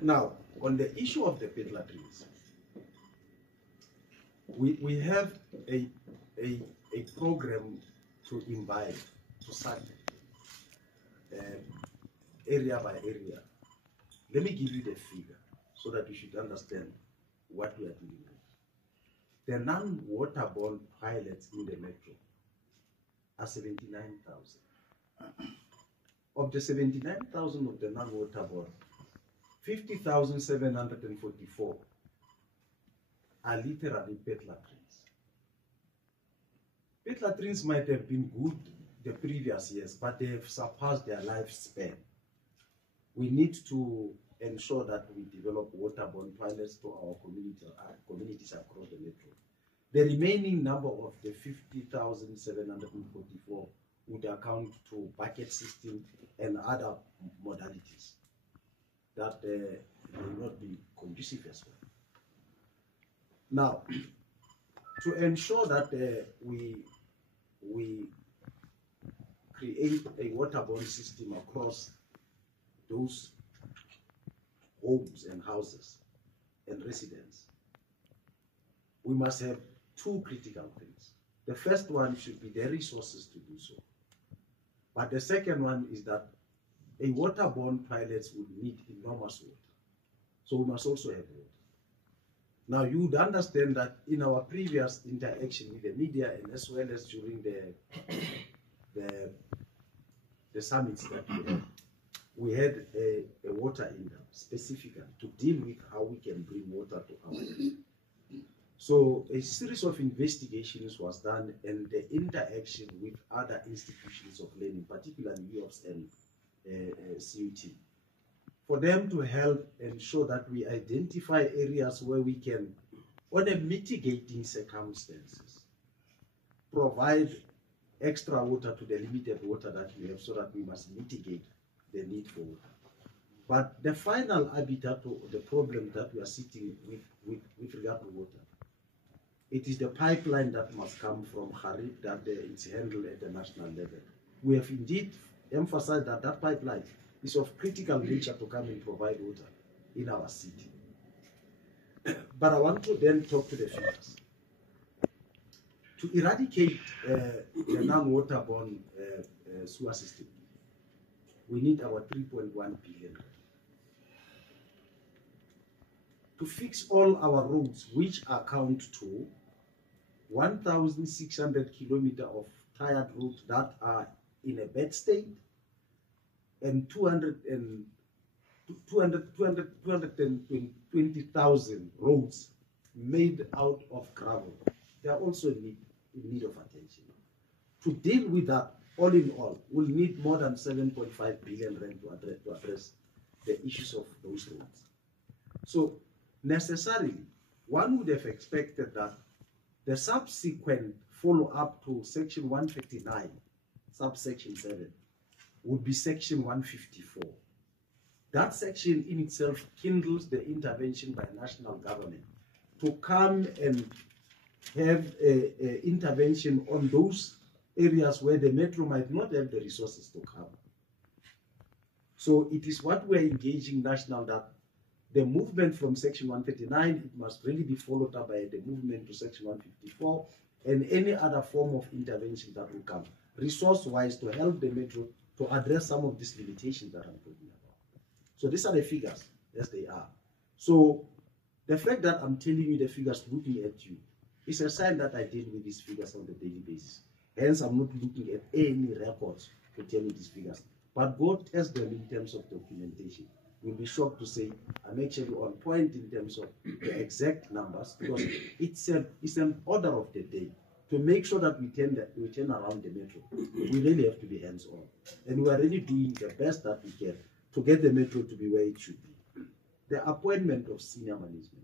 Now, on the issue of the pit latrines, we have a program to imbibe, to start area by area. Let me give you the figure so that you should understand what we are dealing with. The non-waterborne pilots in the metro are 79,000. Of the 79,000 of the non-waterborne, 50,744 are literally pit latrines. Pit latrines might have been good the previous years, but they have surpassed their lifespan. We need to ensure that we develop waterborne toilets to our communities across the metro. The remaining number of the 50,744 would account to bucket system and other modalities that may not be conducive as well. Now, to ensure that we create a waterborne system across those homes and houses and residents, we must have two critical things. The first one should be the resources to do so. But the second one is that a waterborne toilets would need enormous water. So we must also have water. Now you would understand that in our previous interaction with the media and as well as during the summits that we had a water in-depth specifically to deal with how we can bring water to our area. So a series of investigations was done and the interaction with other institutions of learning, particularly UOPS and CUT, for them to help ensure that we identify areas where we can, on a mitigating circumstances, provide extra water to the limited water that we have so that we must mitigate the need for water. But the final habitat of the problem that we are sitting with regard to water, it is the pipeline that must come from Harib that it's handled at the national level. We have indeed emphasized that that pipeline is of critical nature to come and provide water in our city. But I want to then talk to the figures. To eradicate the non-waterborne sewer system, we need about 3.1 billion. To fix all our roads, which account to 1,600 kilometers of tired roads that are in a bad state, and 220,000 roads made out of gravel. They are also in need of attention. To deal with that, all in all, we'll need more than 7.5 billion rand to address the issues of those roads. So necessarily, one would have expected that the subsequent follow-up to Section 159, subsection 7, would be Section 154. That section in itself kindles the intervention by national government to come and have an intervention on those areas where the metro might not have the resources to cover. So it is what we're engaging national that the movement from Section 139, it must really be followed up by the movement to Section 154 and any other form of intervention that will come, resource-wise, to help the metro to address some of these limitations that I'm talking about. So these are the figures as they are. So the fact that I'm telling you the figures looking at you is a sign that I deal with these figures on a daily basis. Hence, I'm not looking at any records to tell you these figures. But go test them in terms of documentation. You'll be shocked to say I'm actually on point in terms of the exact numbers, because it's an order of the day. To make sure that we turn around the metro, we really have to be hands-on. And we are really doing the best that we can to get the metro to be where it should be. The appointment of senior management.